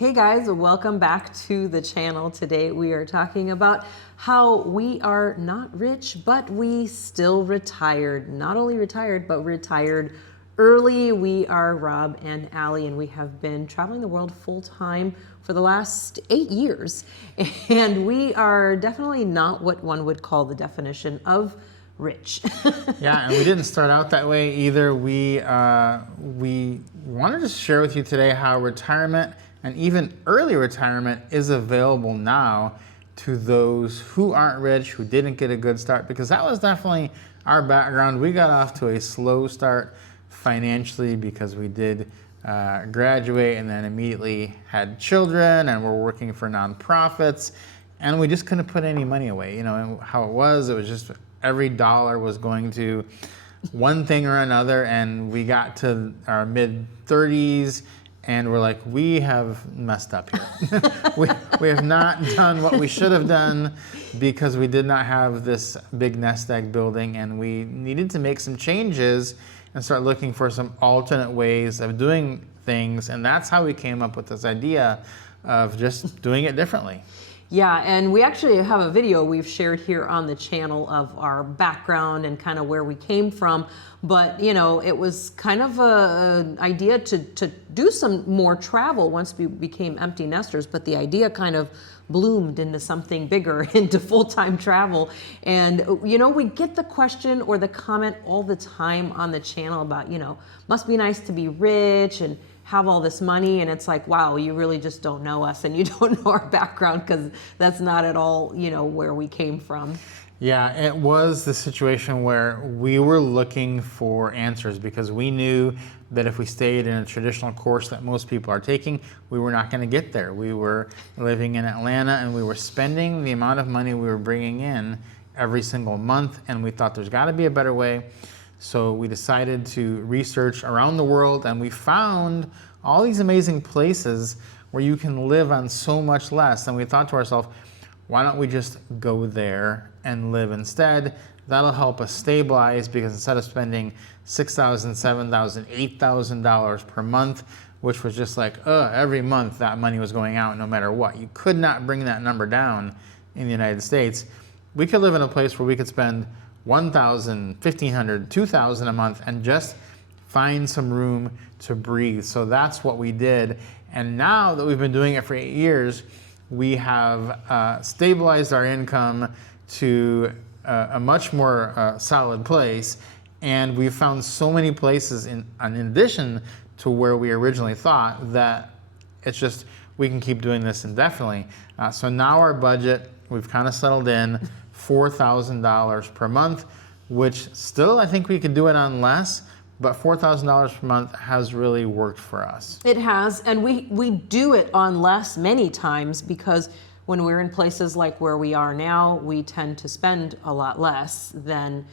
Hey guys, welcome back to the channel. Today we are talking about how we are not rich, but we still retired. Not only retired, but retired early. We are Rob and Allie, and we have been traveling the world full time for the last 8 years. And we are definitely not what one would call the definition of rich. Yeah, and we didn't start out that way either. We wanted to share with you today how retirement and even early retirement is available now to those who aren't rich, who didn't get a good start, because that was definitely our background. We got off to a slow start financially because we did graduate and then immediately had children and were working for nonprofits, and we just couldn't put any money away. You know, and how it was just every dollar was going to one thing or another, and we got to our mid-30s and we're like, we have messed up here. we have not done what we should have done because we did not have this big nest egg building, and we needed to make some changes and start looking for some alternate ways of doing things, and that's how we came up with this idea of just doing it differently. Yeah, and we actually have a video we've shared here on the channel of our background and kind of where we came from. But, you know, it was kind of an idea to do some more travel once we became empty nesters. But the idea kind of bloomed into something bigger, into full-time travel. And, you know, we get the question or the comment all the time on the channel about, you know, must be nice to be rich and have all this money, and it's like, wow, you really just don't know us and you don't know our background, because that's not at all, you know, where we came from. Yeah, it was the situation where we were looking for answers because we knew that if we stayed in a traditional course that most people are taking, we were not going to get there. We were living in Atlanta and we were spending the amount of money we were bringing in every single month, and we thought there's got to be a better way. So we decided to research around the world, and we found all these amazing places where you can live on so much less. And we thought to ourselves, why don't we just go there and live instead? That'll help us stabilize, because instead of spending $6,000, $7,000, $8,000 per month, which was just like, every month that money was going out no matter what. You could not bring that number down in the United States. We could live in a place where we could spend $1,000, $1,500, $2,000 a month and just find some room to breathe. So that's what we did. And now that we've been doing it for 8 years, we have stabilized our income to a much more solid place. And we've found so many places in addition to where we originally thought that it's just, we can keep doing this indefinitely. So now our budget, we've kind of settled in $4,000 per month, which still I think we could do it on less, but $4,000 per month has really worked for us. It has, and we do it on less many times, because when we're in places like where we are now, we tend to spend a lot less than,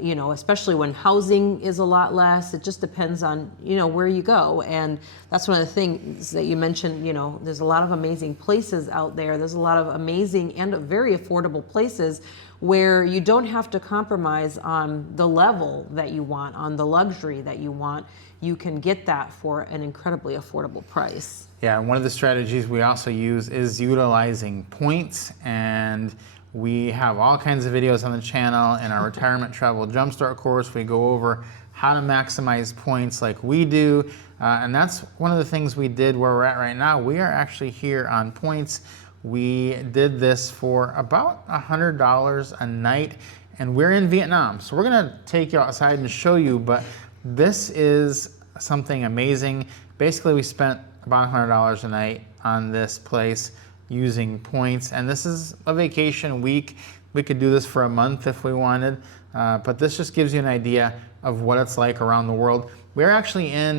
you know, especially when housing is a lot less. It just depends on, you know, where you go. And that's one of the things that you mentioned, you know, there's a lot of amazing places out there. There's a lot of amazing and very affordable places where you don't have to compromise on the level that you want, on the luxury that you want. You can get that for an incredibly affordable price. Yeah, and one of the strategies we also use is utilizing points, and we have all kinds of videos on the channel. In our Retirement Travel Jumpstart course, we go over how to maximize points like we do. And that's one of the things we did where we're at right now. We are actually here on points. We did this for about $100 a night, and we're in Vietnam. So we're gonna take you outside and show you, but this is something amazing. Basically, we spent about $100 a night on this place using points, and this is a vacation week. We could do this for a month if we wanted, but this just gives you an idea of what it's like around the world. We're actually in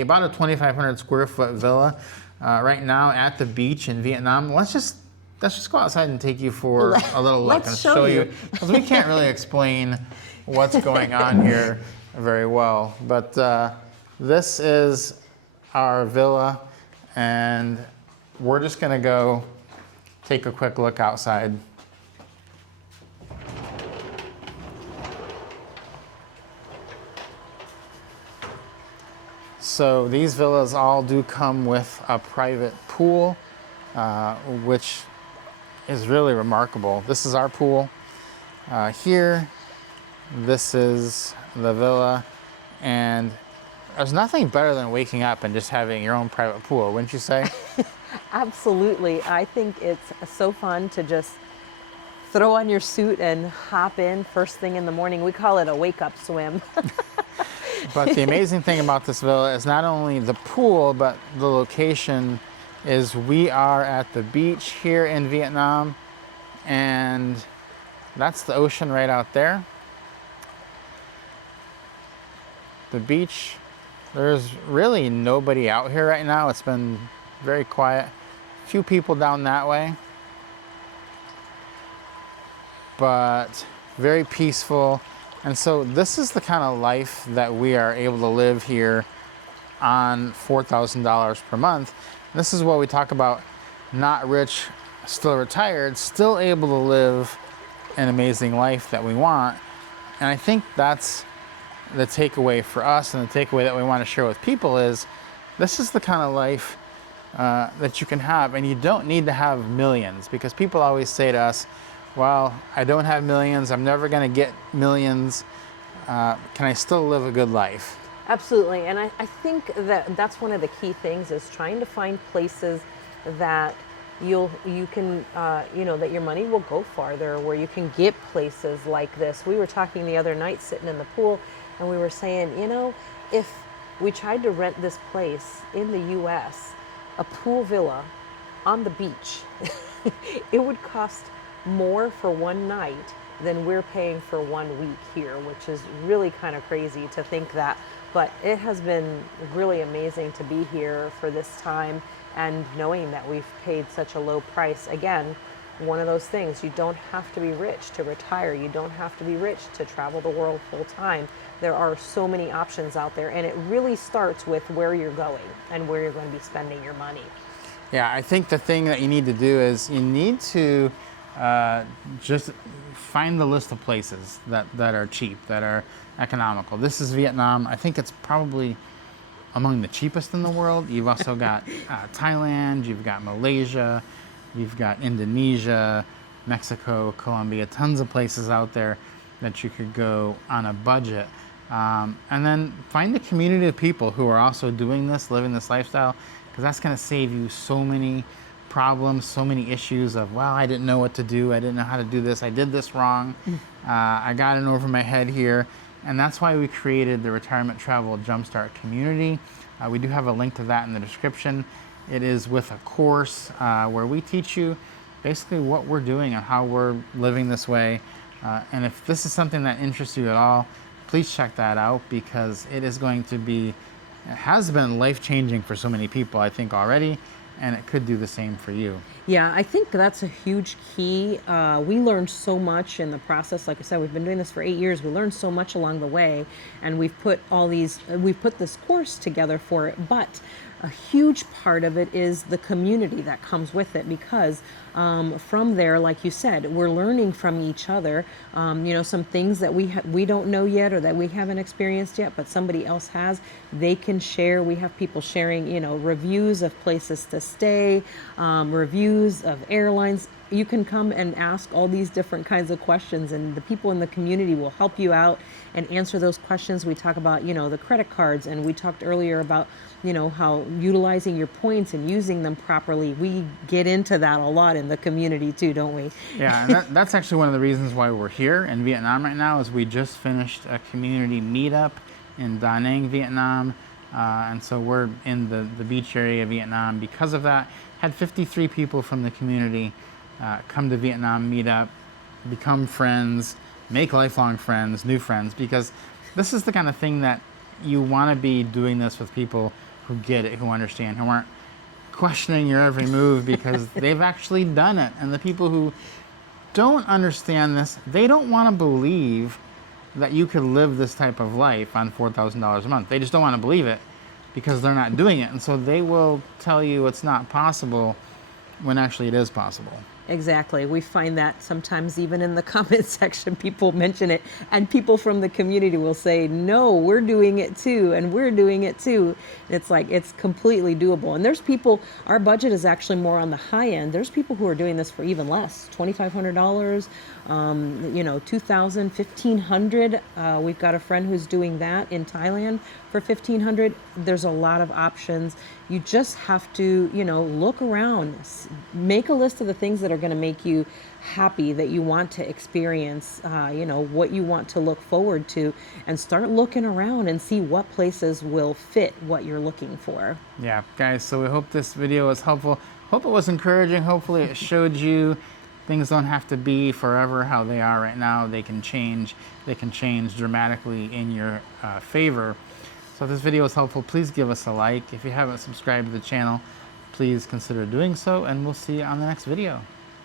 about a 2,500 square foot villa right now at the beach in Vietnam. Let's just go outside and take you for a little look and show you, because we can't really explain what's going on here very well. But this is our villa, and we're just gonna go take a quick look outside. So these villas all do come with a private pool, which is really remarkable. This is our pool here. This is the villa, and there's nothing better than waking up and just having your own private pool, wouldn't you say? Absolutely. I think it's so fun to just throw on your suit and hop in first thing in the morning. We call it a wake-up swim. But the amazing thing about this villa is not only the pool, but the location is we are at the beach here in Vietnam, and that's the ocean right out there. The beach, there's really nobody out here right now. It's been very quiet. A few people down that way, but very peaceful. And so this is the kind of life that we are able to live here on $4,000 per month. This is what we talk about, not rich, still retired, still able to live an amazing life that we want. And I think that's the takeaway for us, and the takeaway that we want to share with people is this is the kind of life that you can have, and you don't need to have millions, because people always say to us, well, I don't have millions, I'm never going to get millions, can I still live a good life? Absolutely, and I think that that's one of the key things is trying to find places that you can, that your money will go farther, where you can get places like this. We were talking the other night sitting in the pool, and we were saying, if we tried to rent this place in the US, a pool villa on the beach, it would cost more for one night than we're paying for 1 week here, which is really kind of crazy to think that. But it has been really amazing to be here for this time, and knowing that we've paid such a low price. Again, one of those things, you don't have to be rich to retire. You don't have to be rich to travel the world full time. There are so many options out there, and it really starts with where you're going and where you're going to be spending your money. Yeah, I think the thing that you need to do is you need to just find the list of places that are cheap, that are economical. This is Vietnam. I think it's probably among the cheapest in the world. You've also got Thailand, you've got Malaysia, you've got Indonesia, Mexico, Colombia, tons of places out there that you could go on a budget. And then find a community of people who are also doing this, living this lifestyle, because that's going to save you so many problems, so many issues of, well, I didn't know what to do, I didn't know how to do this, I did this wrong, I got in over my head here. And that's why we created the Retirement Travel Jumpstart community. We do have a link to that in the description. It is with a course where we teach you basically what we're doing and how we're living this way. And if this is something that interests you at all, please check that out, because it is going to be, it has been life-changing for so many people, I think, already, and it could do the same for you. Yeah, I think that's a huge key. We learned so much in the process. Like I said, we've been doing this for 8 years. We learned so much along the way, and we've put this course together for it. But a huge part of it is the community that comes with it, because from there, like you said, we're learning from each other. Some things that we don't know yet, or that we haven't experienced yet, but somebody else has, they can share. We have people sharing, reviews of places to stay, reviews of airlines. You can come and ask all these different kinds of questions, and the people in the community will help you out and answer those questions. We talk about, the credit cards, and we talked earlier about, how utilizing your points and using them properly. We get into that a lot in the community too, don't we? Yeah, and that's actually one of the reasons why we're here in Vietnam right now, is we just finished a community meetup in Da Nang, Vietnam. And so we're in the beach area of Vietnam because of that. Had 53 people from the community come to Vietnam, meet up, become friends, make lifelong friends, new friends, because this is the kind of thing that you want to be doing this with people who get it, who understand, who aren't questioning your every move because they've actually done it. And the people who don't understand this, they don't want to believe that you could live this type of life on $4,000 a month. They just don't want to believe it because they're not doing it. And so they will tell you it's not possible when actually it is possible. Exactly. We find that sometimes even in the comment section, people mention it, and people from the community will say, no, we're doing it too, and we're doing it too. It's like, it's completely doable. And there's people, our budget is actually more on the high end. There's people who are doing this for even less, $2,500, you know, $2,000, $1,500. We've got a friend who's doing that in Thailand for $1,500. There's a lot of options. You just have to, you know, look around, make a list of the things that are going to make you happy, that you want to experience, you know, what you want to look forward to, and start looking around and see what places will fit what you're looking for. Yeah, guys, so we hope this video was helpful. Hope it was encouraging. Hopefully it showed you things don't have to be forever how they are right now. They can change. They can change dramatically in your favor. So if this video was helpful, please give us a like. If you haven't subscribed to the channel, please consider doing so, and we'll see you on the next video.